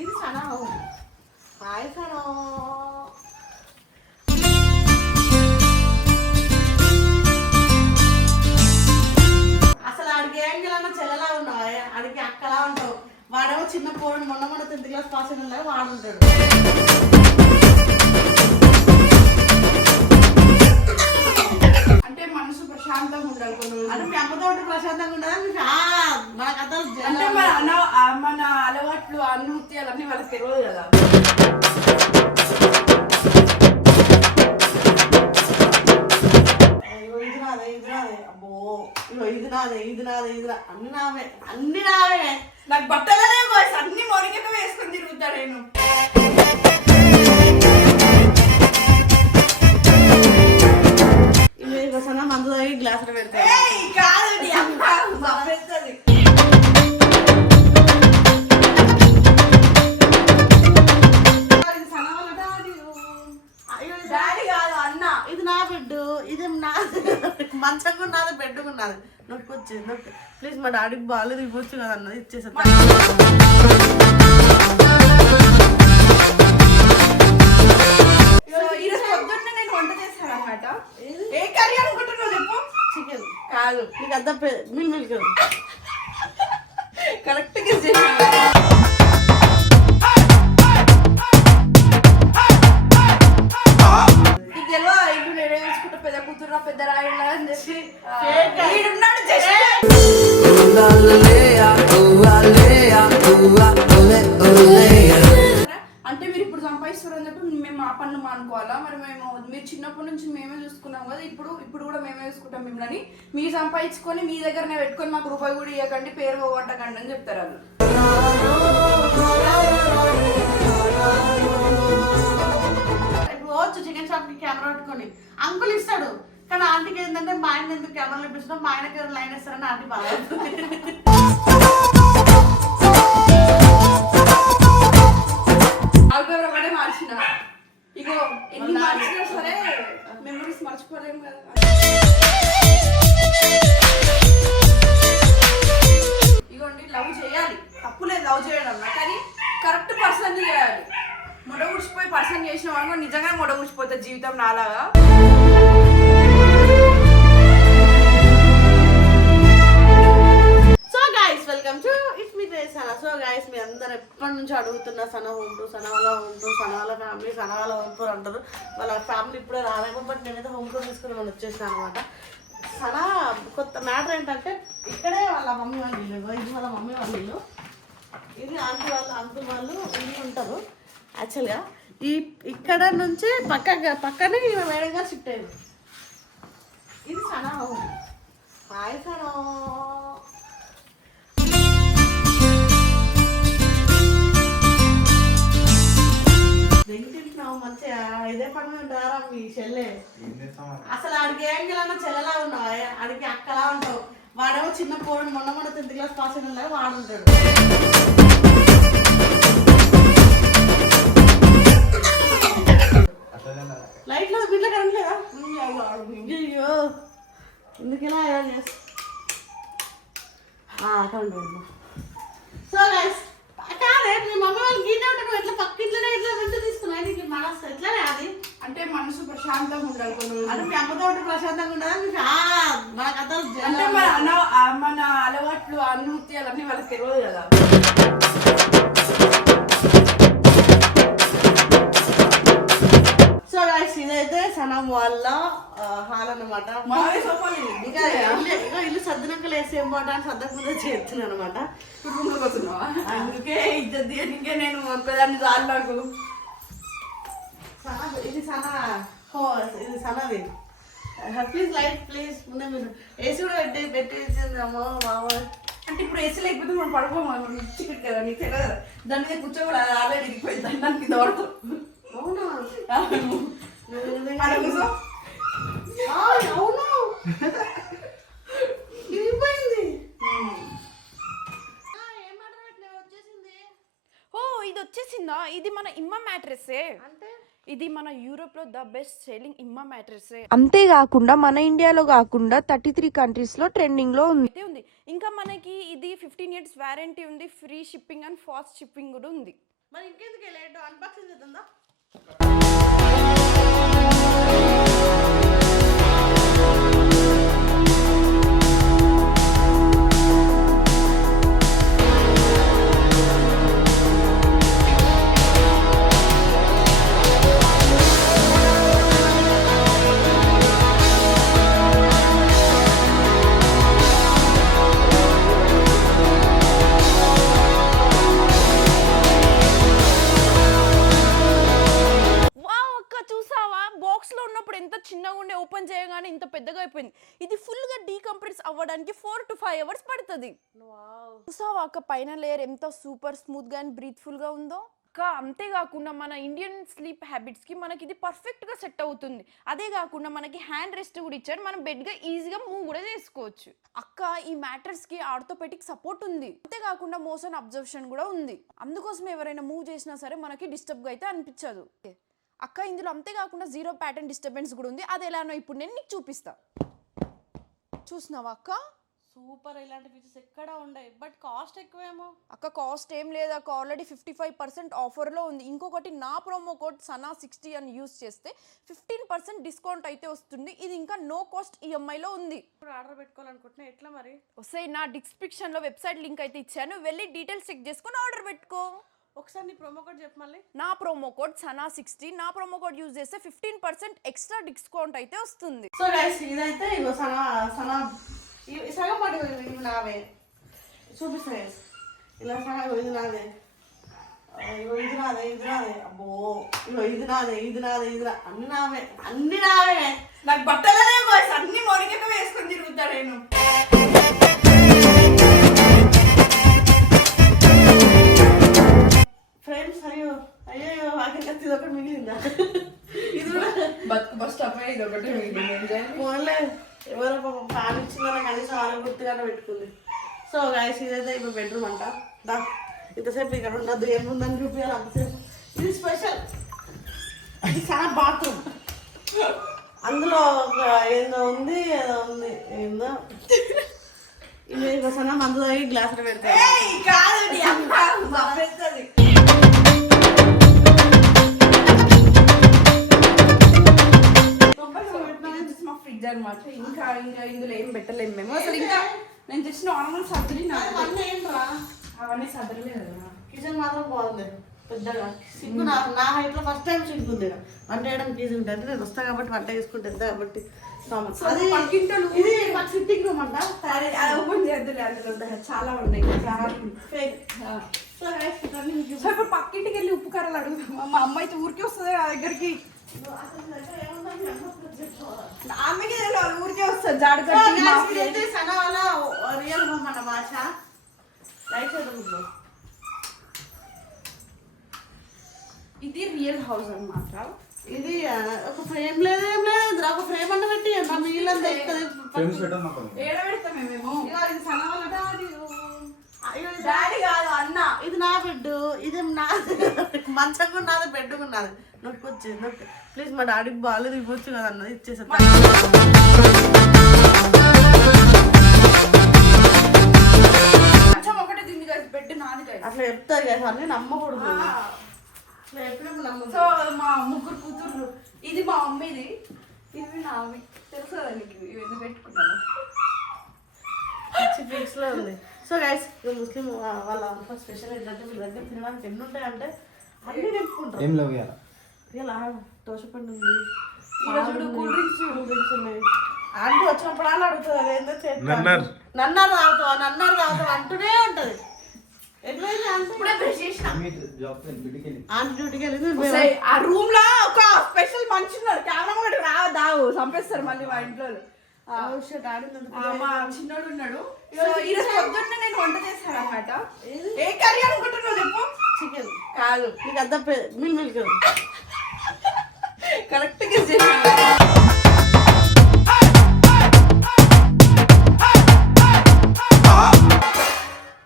ఇది సనా హాయ్ సనా. అసలు ఆడికి ఏం చేయాలన్నా చెల్లెలా ఉన్నావు, ఆడికి అక్కలా ఉంటావు. వాడేమో చిన్న పోడు మొన్న 10th క్లాస్ పాస్ అయిన వాడుంటాడు. అంటే మనసు ప్రశాంతంగా ఉండాలి కొన్ని. అంటే మీ అమ్మతో ప్రశాంతంగా ఉండదా మీకు? మన కథలు అంటే మన అలవాట్లు అనుమత్యాలు అన్నీ వాళ్ళకి తెలియదు కదా. అన్ని నావే. నాకు బట్టలనే అన్ని మొరిగక వేసుకొని తిరుగుతా నేను. మందు గ్లాసులు పెడతా. డాడీ కాదు అన్న. ఇది నా బెడ్, ఇది నా మంచంగా ఉన్నది, బెడ్గా ఉన్నది. నొక్కొచ్చి నొక్కి ప్లీజ్. మా డాడీకి బాగాలేదు, ఇవ్వచ్చు కదా అన్నది, ఇచ్చేసా. ఈరోజు పొద్దున్న నేను వంట చేశాను అనమాట. ఏ కర్రీ అనుకుంటున్నావు చెప్పు? చికెన్ కాదు, నీకు అద్ద మిల్క్ కరెక్ట్ గా చేసాను. ఇల్లు నేనే వేసుకుంటా, పెద్ద కూతురు పెద్ద రాయిలా అని చెప్పి అంటే మీరు ఇప్పుడు సంపాదిస్తారు అని చెప్పి మేము మా పన్ను మానుకోవాలా? మరి మీరు చిన్నప్పటి నుంచి మేమే చూసుకున్నాం కదా, ఇప్పుడు కూడా మేమే చూసుకుంటాం మిమ్మల్ని. మీరు సంపాదించుకొని మీ దగ్గరనే పెట్టుకొని మాకు రూపాయి కూడా ఇవ్వకండి, పేరు పోగొట్టకండి అని చెప్తారు వాళ్ళు. పోవచ్చు చికెన్ షాప్ కి కెమెరా పెట్టుకొని, అంకుల్ ఇస్తాడు. కానీ ఆంటీకి ఏంటంటే మా ఆయన ఎందుకు కెమెరాలు ఇప్పిస్తున్నాం, మా ఆయనకి లైన్ ఇస్తారని ఆంటీ బాగా. ఒకటే మార్చిన, ఇగో ఎన్ని మార్చినా సరే మెమరీస్ మర్చిపోలేము కదా. ఇగోండి, లవ్ చేయాలి, తప్పులేదు లవ్ చేయడంలో, కానీ కరెక్ట్ పర్సన్ చేయాలి. మొడ గుడిచిపోయి పర్సన్ చేసిన వాళ్ళు నిజంగా మొడ గుడిచిపోతుంది జీవితం నాలాగా. Welcome to it's me Sana. So guys, మీ అందరు ఎప్పటి నుంచి అడుగుతున్న సనా హోమ్ టూర్, సనా వాళ్ళ ఫ్యామిలీ, సనా వాళ్ళ హోమ్ టూర్ అంటారు. వాళ్ళ ఫ్యామిలీ ఇప్పుడే రాలేమో, బట్ నేనైతే హోమ్ టూర్ తీసుకుని మనం వచ్చేసాను అనమాట. సనా కొత్త మ్యాటర్ ఏంటంటే, ఇక్కడే వాళ్ళ మమ్మీ వాళ్ళ ఇల్లు, ఇది వాళ్ళ మమ్మీ వాళ్ళ ఇల్లు, ఇది ఆంటీ వాళ్ళ అంకుల్ వాళ్ళు ఇల్లు ఉంటారు. యాక్చువల్గా ఇక్కడ నుంచి పక్కనే వేరేగా షిఫ్ట్ అయ్యింది. ఇది సనా హోమ్. హాయ్ సనా. మంచిగా ఇదే పని ఉంటారా మీ చెల్లె? అసలు ఆడికి ఏం చేయాలన్నా చెల్లెలా ఉన్నావు, ఆడికి అక్కలా ఉంటావు. వాడేమో చిన్న పోడు మొన్న 10th క్లాస్ పాస్ అయిన వాడుంటాడు. లైట్ లేదు, బిడ్డ కరెంట్ లేదా? అయ్యో ఎందుకెలా చేస్తా. సో గైస్, కాదే మీ మమ్మీ వాళ్ళు గీత ఉంటారు, ఎట్లా పక్క ఇంట్లోనే ఇట్లా మంచి తీసుకున్నాయి. నీకు మనసు ఎట్లానే అది? అంటే మనసు ప్రశాంతంగా ఉండాలి కొన్ని. అంటే మీ అమ్మతో ప్రశాంతంగా ఉండదా మీకు? మన కథలు అంటే మన అలవాట్లు అనుమత్యాలు అన్నీ వాళ్ళకి తెలియదు కదా. సో గైస్, ఇదైతే సనం వాళ్ళ హాల్ అన్నమాట. ఇంకా ఇల్లు సర్దినక్కలు వేసేం మాట అని సర్దకుండా చేస్తున్నాను అనమాట. రూమ్లోకి వస్తున్నావా? అందుకే ఇద్దరు దీనికే నేను ఒక్కదాన్ని చాలు నాకు. ఇది సనా, ఇది సనాది. Please light please. ముందే మీరు ఏసీ కూడా పెట్టేసింది అమ్మో బాబు. అంటే ఇప్పుడు ఏసీ లేకపోతే మనం పడుకోము, చికెట్ కదా నీకు తెలియదు కదా. దాని మీద కూర్చో కూడా ఆల్రెడీ ఇరిగిపోయింది, దానికి దోడతాం. అవునా? అవును. ఇరిగిపోయింది. ఓ ఇది వచ్చేసిందా? ఇది మన ఇమ్మా మ్యాట్రెస్సే. అంటే ఇది మన యూరోప్ లో ద బెస్ట్ సెల్లింగ్ ఇమ్మా మ్యాట్రెస్సే. అంతేకాకుండా మన ఇండియాలో కాకుండా 33 కంట్రీస్ లో ట్రెండింగ్ లో ఉంది. ఇంకా మనకి ఇది 15 years వారంటీ ఉంది, free shipping and fast shipping కూడా ఉంది. మరి ఇంకెందుకు లేట్ అన్బాక్సింగ్ చేద్దా? ఓపెన్ చేయగానే ఇంత పెద్దగా అయిపోయింది. ఇది ఫుల్ గా డీకంప్రెస్ అవ్వడానికి 4 to 5 hours పడుతుంది. చూసావా అక్క పైన లేయర్ ఎంత సూపర్ స్మూత్ గా అండ్ బ్రీత్ఫుల్ గా ఉందో అక్క. అంతేకాకుండా మన ఇండియన్ స్లీప్ హ్యాబిట్స్ కి మనకి ఇది పర్ఫెక్ట్ గా సెట్ అవుతుంది. అదే కాకుండా మనకి హ్యాండ్ రెస్ట్ కూడా ఇచ్చారు. మనం బెడ్ గా ఈజీగా మూవ్ కూడా చేసుకోవచ్చు అక్క. ఈ మ్యాట్రెస్ కి ఆర్థోపెటిక్ సపోర్ట్ ఉంది. అంతేకాకుండా మోషన్ అబ్జర్వేషన్ కూడా ఉంది. అందుకోసం ఎవరైనా మూవ్ చేసినా సరే మనకి డిస్టర్బ్ గా అయితే అనిపించదు అక్క. ఇందులో అంతేకాకుండా 0 ప్యాటర్న్ డిస్టర్బెన్స్ కూడా ఉంది. అది ఎలానో ఇప్పుడు నేను నీకు చూపిస్తా. చూసినావా అక్క? సూపర్. ఇలాంటి ఫీచర్స్ ఎక్కడ ఉండవు, బట్ కాస్ట్ ఎక్కువేమో అక్క. కాస్ట్ ఏం లేదు అక్క, ఆల్రెడీ 55% ఆఫర్లో ఉంది. ఇంకొకటి నా ప్రోమో కోడ్ SANA60 అని యూస్ చేస్తే 15% డిస్కౌంట్ అయితే వస్తుంది. ఇది ఇంకా నో కాస్ట్ ఈఎంఐలో ఉంది. ఇప్పుడు ఆర్డర్ పెట్టుకోవాలనుకుంటున్నా, ఎట్లా మరి? వస్తాయి, నా డిస్క్రిప్షన్లో వెబ్సైట్ లింక్ అయితే ఇచ్చాను, వెళ్ళి డీటెయిల్స్ చెక్ చేసుకొని ఆర్డర్ పెట్టుకో. ఒకసారి నీ ప్రోమో కోడ్ చెప్పు మళ్ళీ. నా ప్రోమో కోడ్ SANA60. నా ప్రోమో కోడ్ యూజ్ చేస్తే 15% ఎక్స్ట్రా డిస్కౌంట్ అయితే వస్తుంది. సో గైస్ ఇదైతే ఇగో సనా సగం పడి ఇవి నావే చూపిస్తా గైస్. ఇలా సగం ఇది నాదే, ఇగో ఇది నాదే అబ్బో, ఇగో ఇది నాదే అన్ని నావే. నాకు బట్టలనే బాయ్స్ అన్ని మొరికెక్క వేసుకొని తిరుగుతా నేను. ఫ్రెండ్స్ అయ్యో వాకి ఒకటి మిగిలిందా? ఇది కూడా బతుకు బస్ స్టాప్ ఇది ఒకటి మిగిలింది. ఫోన్లే ఎవరో పాపం ఫ్యాన్ ఇచ్చిందో కనీసం వాళ్ళ గుర్తుగానే పెట్టుకుంది. సో గైస్ ఇదైతే ఇప్పుడు బెడ్రూమ్ అంట. దా ఇంతసేపు ఇక్కడ ఉండద్దు, ఏముందని చూపించాలి అంతసేపు. ఇది స్పెషల్, ఇది చాలా బాత్రూమ్. అందులో ఏదో ఉంది ఏందో ఇది కోసం మందు తాగి గ్లాసులు పెడతాయి. మా ఫ్రిడ్జ్ అనమాట. ఇంకా ఇందులో ఏం పెట్టలేము మేము అసలు. ఇంకా నేను జస్ట్ నార్మల్ సర్జరీ అవన్నీ సర్జరీలేదు. కిచెన్ మాత్రం బాగుంది పెద్దగా. సిగ్గు నా హైట్ లో ఫస్ట్ టైం సిగ్గు ఉంది. వంట చేయడానికి ఈజీ ఉంటుంది అంటే నేను వస్తా కాబట్టి వంట చేసుకుంటే ఎంత కాబట్టి అది ఇది మాకు సిట్టింగ్ రూమ్ అంట. ఓపెన్ చేద్దులే, అందులో చాలా ఉన్నాయి. సో ఇప్పుడు పక్కింటికి వెళ్ళి ఉప్పు కారాలు అడుగుతాం. మా అమ్మ అయితే ఊరికే వస్తుంది నా దగ్గరికి. ఆమెకి ఊరికే వస్తుంది జాడు కట్టి. సనా వాళ్ళ రియల్ హోమ్ అన్న భాష రైట్ సైడ్ రూమ్. ఇది రియల్ హౌస్ అన్నమాట. ఇది ఒక ఫ్రేమ్ లేదు ఏం లేదు, ఒక ఫ్రేమ్ అంటే పెట్టి మిగిలినంత ఏడ పెడతాం మేము. ఇది సనా వాళ్ళ డాడీ కాదు అన్న. ఇది నా బెడ్, ఇది నాది. మంచం కూడా నాది, బెడ్ కూడా నాది. నొక్కొచ్చేది నొక్కి ప్లీజ్. మా డాడీకి బాగాలేదు ఇవ్వచ్చు కదా అన్నది, ఇచ్చేసా. మంచం ఒకటే తింది కదా, బెడ్ నాది కదా. అట్లా చెప్తారు కదా అన్నీ నమ్మకూడదు. అట్లా ఎప్పుడప్పుడు నమ్మ. సో మా ముగ్గురు కూతుర్లు, ఇది మా మమ్మీది, ఇది నావి. తెలుసు కదా నీకు ఇవన్నీ పెట్టుకున్నాను. ఫిక్స్ లో ఉంది. సో గైస్ ముస్లిం వాళ్ళ స్పెషల్ ఏంటంటే వీళ్ళ దగ్గర తినడానికి ఎన్ని ఉంటాయంటే అన్ని నింపుకుంటారు. ఏం లేవు ఇలా దోశపండు ఉంది, కూల్ డ్రింక్స్ ఉన్నాయి. ఆంటీ వచ్చినప్పుడు అలా అడుగుతుంది అది ఏందో నన్నారు తాగుతావు అంటూనే ఉంటది. ఎట్లయితే ఇప్పుడే బ్రష్ చేసిన. ఆంటీ డ్యూటీకి వెళ్ళింది. ఆ రూమ్ లో ఒక స్పెషల్ మనిషి ఉన్నాడు. కెమెరా కూడా రావు, చంపేస్తారు మళ్ళీ మా ఇంట్లో. మా చిన్నోడు ఉన్నాడు. ఈరోజు పొద్దున్న నేను వంట చేస్తాను అనమాట. ఏ కర్రీ అనుకుంటున్నావు చెప్పు? చికెన్ కాదు, నీకు అంతా మిల్క్ కరెక్ట్ గా చేసిన.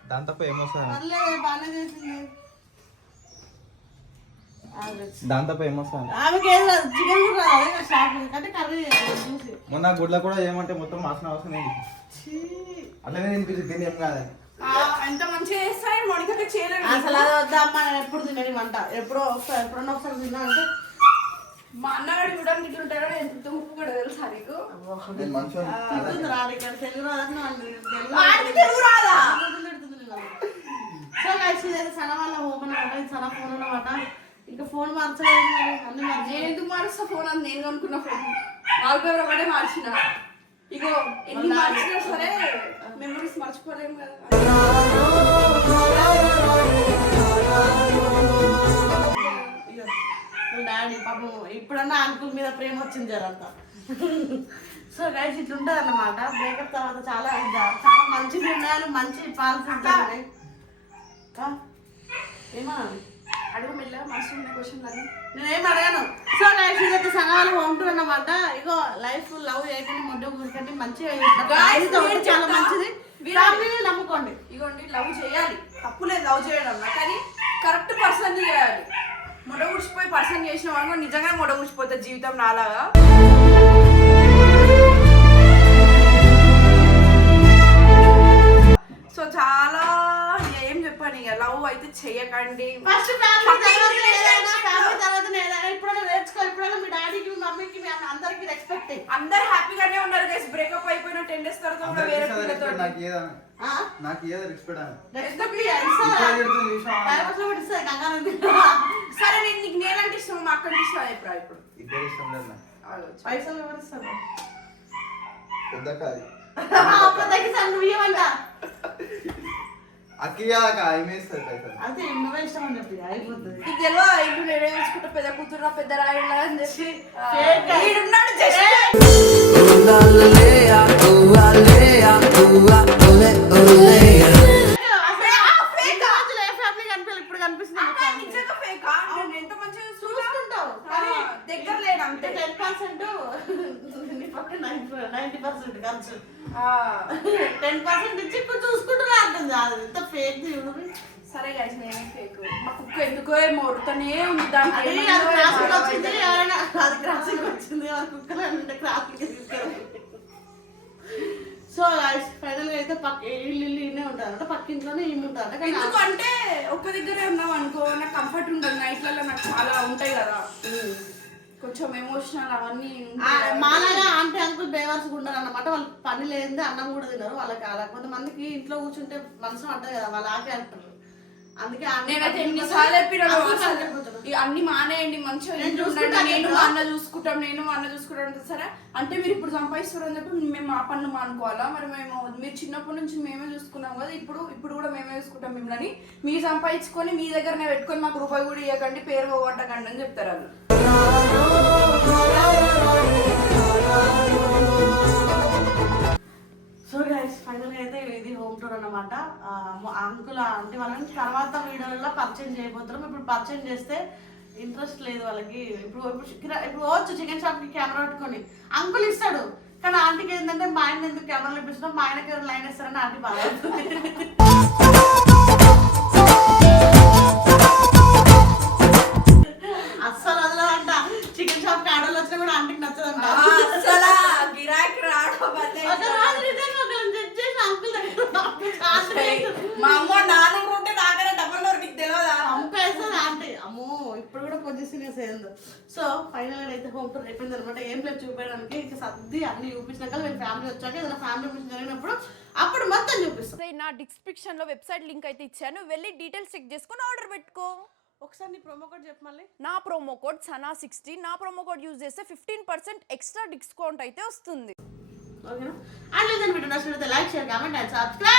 దాని తప్ప ఏమొస్తుంది? బాగానే చేసింది. దాని తప్ప ఏమొస్తుంది? ఆమెకి ఏం రాదు, చికెన్ కూడా రాదు. షాప్ అంటే కర్రీ చూసి మొన్న గుడ్ల కూడా ఏమంటే మొత్తం వాసన వస్తుంది. అట్లనే తినిపించి తిని ఏం కాదు. ఎంత మంచిగా చేస్తాయి మౌనిక చేయలేదు. అసలు అది వద్దా అమ్మ, నేను ఎప్పుడు తినని వంట, ఎప్పుడన్నా ఒకసారి తిన్నా అంటే మా అన్నగాడు చూడడానికి ఇట్లా ఉంటాడు, ఎంత ఉప్పు కూడా తెలుసా నీకు? నేను మంచిగా తిడుతుంది రా, ఇక్కడ తెలుగు రాదని వాడికి తెలుగు రాదా? సో గైస్ ఇదైతే సన వాళ్ళ హోమ్ అనమాట, ఇది సన ఫోన్ అనమాట. ఇంకా ఫోన్ మార్చలేదు మరి, అన్ని మార్చి నేను ఎందుకు మారుస్తా ఫోన్? అని నేను అనుకున్న ఫోన్ వాల్పేపర్ ఒకటే మార్చిన. ఇగో ఎన్ని మార్చినా సరే మెమరీస్ మర్చిపోలేము కదా. డాడీ పాపం ఇప్పుడన్నా అంకుల్ మీద ప్రేమ వచ్చింది జరంతా. సో గైస్ ఇట్లుంటుంది అన్నమాట. బ్రేకప్ తర్వాత చాలా మంచి నిర్ణయాలు, మంచి పాలసీ ఉంటాయి. ఏమా అడుగు మెల్లగా మనసు ఉన్న క్వశ్చన్ అది నేనేం అడగాను. సో గైస్ ఇదైతే సనవాళ్ళు హోమ్ టూర్ అన్నమాట. ఇగో లైఫ్ లవ్ చేయకండి, ముద్దు కూర్చోండి, మంచిగా చాలా మంచిది. ఫ్యామిలీని నమ్ముకోండి. ఇగోండి లవ్ చేయాలి, తప్పులేదు లవ్ చేయడం, కానీ కరెక్ట్ పర్సన్ చేయాలి. మొడ ఊడ్చిపోయి పర్సన్ చేసిన వాళ్ళు నిజంగా మొడ ఊడ్చిపోతుంది జీవితం నాలాగా. సో చాలా ఏం చెప్పాను, ఇక లవ్ అయితే చెయ్యకండి. ఫస్ట్ ఫ్యామిలీ తర్వాత ఇప్పుడైనా నేర్చుకో. ఇప్పుడైనా మీ డాడీకి, మీ మమ్మీకి, మీ అందరికి రెస్పెక్ట్. అందరు హ్యాపీగానే ఉన్నారు గైస్. బ్రేకప్ అయిపోయిన 10 days తర్వాత కూడా వేరే పిల్లతో నాకు ఏదో రెస్పెక్ట్ సరే నేను నీకు నేనంటే ఇష్టం, మా అక్కడ ఇష్టం అయిపోయి ఇప్పుడు ఇద్దరు ఇష్టం లేదు నాకు. పైసలు ఎవరిస్తారు? పెద్ద కాదు నువ్వేమంట అక్కియాక ఏమేస్తుంది పైసలు. అంతే, నువ్వే ఇష్టం అని చెప్పి అయిపోతుంది. నీకు తెలియదు ఇల్లు నేనే చూసుకుంటా, పెద్ద కూతురు పెద్ద రాయిలా అని చెప్పి Fake. ఈడున్నాడు just. ఇప్పుడు కనిపిస్తుంది నిజంగా fake ఆ? నేను ఎంత మంచిగా చూసుకుంటావు కానీ దగ్గర లేను అంతే. 10% నీ పక్కన 90% ఖర్చు. ఆ, 10% ఇచ్చి ఇప్పుడు చూసుకుంటున్నా అంటుంది. అది ఎంత ఫేక్ సరే గైస్ నేనే ఫేక్. మా కుక్క ఎందుకో మొరుతూనే ఉంది దానికి అది ఏమైందో క్రాసింగ్ ఏమో వచ్చింది, తెలియదు. ఎవరైనా అది క్రాసింగ్ వచ్చింది, వాళ్ళ కుక్కలు అంటే క్రాసింగ్ తీసుకెళ్ళి. సో ఫైనల్ గా అయితే ఇల్లు ఇన్నే ఉంటారు అంటే పక్కింట్లోనే ఇల్లు ఉంటారు. ఎందుకంటే ఒక్క దగ్గరే ఉన్నాం అనుకో, నాకు కంఫర్ట్ ఉండదు. నైట్లలో నాకు చాలా ఉంటాయి కదా, కొంచెం ఎమోషనల్ అవన్నీ ఉంటాయి. మాలాగా ఆంటీ అంకుల్ డ్రైవర్స్ ఉంటారు అన్నమాట. వాళ్ళు పని లేదే అన్నం కూడా తినరు. వాళ్ళకి అలా కొంతమందికి ఇంట్లో కూర్చుంటే మనసు అంటది కదా, వాళ్ళు ఆకే అంటారు. అందుకే నేనైతే ఎన్నిసార్లు చెప్పినాను అన్ని మానేయండి, మంచిగా ఉండండి, నేను మా అన్న చూసుకుంటాం, నేను మా అన్న చూసుకుంటాం. సరే అంటే మీరు ఇప్పుడు సంపాదిస్తారు అని చెప్పి మేము మా పన్ను మానుకోవాలా? మరి మేము మీరు చిన్నప్పటి నుంచి మేమే చూసుకున్నాం కదా, ఇప్పుడు కూడా మేమే చూసుకుంటాం మిమ్మల్ని. మీరు సంపాదించుకొని మీ దగ్గరనే పెట్టుకొని మాకు రూపాయి కూడా ఇవ్వకండి, పేరు పోగొట్టకండి అని చెప్తారు వాళ్ళు. సో గైస్ ఫైనల్ గా అయితే ఇది హోమ్ టూర్ అన్నమాట. అంకుల్ ఆంటీ వాళ్ళని తర్వాత వీడియోలలో పరిచయం చేయబోతున్నాం. ఇప్పుడు పరిచయం చేస్తే ఇంట్రెస్ట్ లేదు వాళ్ళకి. ఇప్పుడు పోవచ్చు చికెన్ షాప్ కి కెమెరా పెట్టుకొని, అంకుల్ ఇస్తాడు. కానీ ఆంటీకి ఏంటంటే మా ఆయన ఎందుకు కెమెరాలు ఇప్పిస్తున్నాం, మా ఆయనకి లైన్ ఇస్తారని ఆంటీ బాగా అస్సలు వదలదంట. చికెన్ షాప్ కి ఆడోళ్ళు వచ్చినా కూడా ఆంటీకి నచ్చదంట. అసలు గిరాకీ రావడం మా అమ్మ నాలుగు ఉంటే నాకనే డబ్బులు నీకు తెలియదా? పంపేస్తుంది ఆంటీ. అమ్మో ఇప్పుడు కూడా పొజిషన్ ఏందో. సో ఫైనల్ గా అయితే హోమ్ టూర్ అయిపోయింది అనమాట. ఏం లేదు చూపించడానికి, ఇంకా సర్ది అన్ని చూపించినాక మేము ఫ్యామిలీ వచ్చాక ఏదైనా ఫ్యామిలీ ఫంక్షన్ జరిగినప్పుడు అప్పుడు మొత్తం చూపిస్తాం. నా డిస్క్రిప్షన్ లో వెబ్సైట్ లింక్ అయితే ఇచ్చాను, వెళ్ళి డీటెయిల్స్ చెక్ చేసుకొని ఆర్డర్ పెట్టుకో. ఒకసారి నీ ప్రోమో కోడ్ చెప్పు మళ్ళీ. నా ప్రోమో కోడ్ sana60. నా ప్రోమో కోడ్ యూజ్ చేస్తే 15% ఎక్స్ట్రా డిస్కౌంట్ అయితే వస్తుంది. ఓకేనా? అండ్ వీడియో నచ్చినట్లయితే like, share, comment and subscribe.